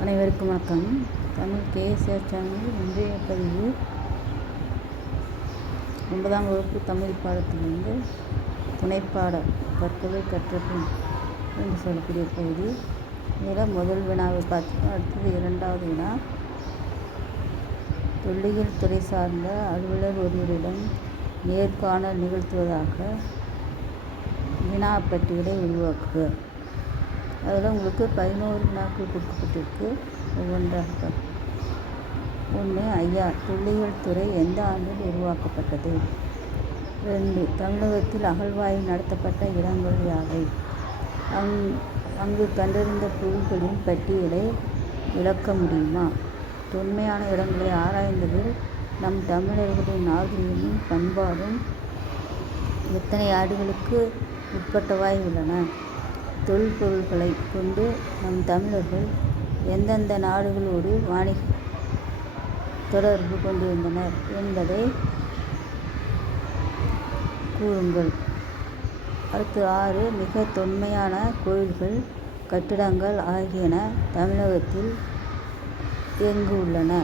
அனைவருக்கும் வணக்கம். Tamil KSR channel இன்றைய பதிவு 9ஆம் வகுப்பு தமிழ் பாடத்திலிருந்து துணைப்பாட கற்கவே கற்றபின் என்று சொல்லக்கூடிய பகுதி. இதில் முதல் வினாவை பார்த்துக்கோ. அடுத்தது இரண்டாவது வினா. தொல்லியல் துறை சார்ந்த அலுவலர் ஒருவரிடம் நேர்காணல் நிகழ்த்துவதாக வினாப்பட்டியலை உருவாக்குக. அதில் உங்களுக்கு 11 வினாக்கள் கொடுக்கப்பட்டிருக்கு. ஒவ்வொன்றாக 1. ஐயா, தொல்லியல் துறை எந்த ஆண்டில் உருவாக்கப்பட்டது? 2. தமிழகத்தில் அகழ்வாய்வு நடத்தப்பட்ட இடங்கள் யாவை? அங்கு கண்டறிந்த பொருட்களின் பட்டியலை விளக்க முடியுமா? தொன்மையான இடங்களை ஆராய்ந்ததில் நம் தமிழர்களின் நாகரிகமும் பண்பாடும் எத்தனை ஆண்டுகளுக்கு உட்பட்டவாய் உள்ளன? தொல்பொருள்களை கொண்டு நம் தமிழர்கள் எந்தெந்த நாடுகளோடு வாணிக தொடர்பு கொண்டிருந்தனர் என்பதை கூறுங்கள். அடுத்து 6. மிக தொன்மையான கோயில்கள், கட்டிடங்கள் ஆகியன தமிழகத்தில் எங்கு உள்ளன?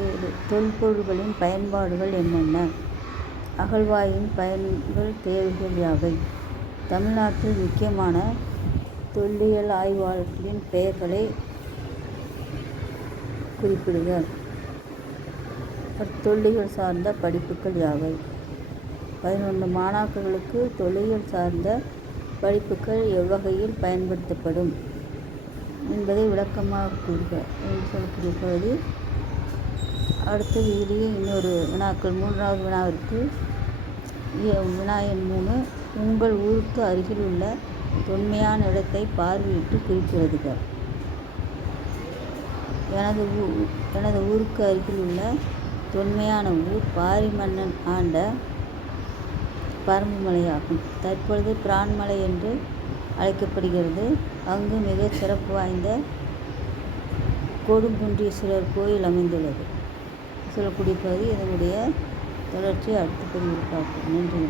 7. தொல்பொருள்களின் பயன்பாடுகள் என்னென்ன? அகழ்வாய்வின் பயன்கள் தேவைகள் யாவை? தமிழ்நாட்டில் முக்கியமான தொல்லியல் ஆய்வாளர்களின் பெயர்களை குறிப்பிடுக. தொல்லியல் சார்ந்த படிப்புகள் யாவை? 11. மாணாக்கர்களுக்கு தொல்லியல் சார்ந்த படிப்புகள் எவ்வகையில் பயன்படுத்தப்படும் என்பதை விளக்கமாக கூறுக என்று சொல்லக்கூடிய பகுதி. அடுத்தது இதிலேயே இன்னொரு வினாக்கள், 3வது வினாவிற்கு வினா எண் 3. உங்கள் ஊருக்கு அருகில் உள்ள தொன்மையான இடத்தை பார்வையிட்டு குறிப்பிடுக. எனது ஊருக்கு அருகில் உள்ள தொன்மையான ஊர் பாரி மன்னன் ஆண்ட பரம்புமலையாகும். தற்பொழுது பிரான்மலை என்று அழைக்கப்படுகிறது. அங்கு மிக சிறப்பு வாய்ந்த கொடுங்குன்றீஸ்வரர் கோயில் அமைந்துள்ளது சொல்லக்கூடிய பகுதி. இதனுடைய தொடர்ச்சி அடுத்த பதிவில் பார்ப்போம். நன்றி.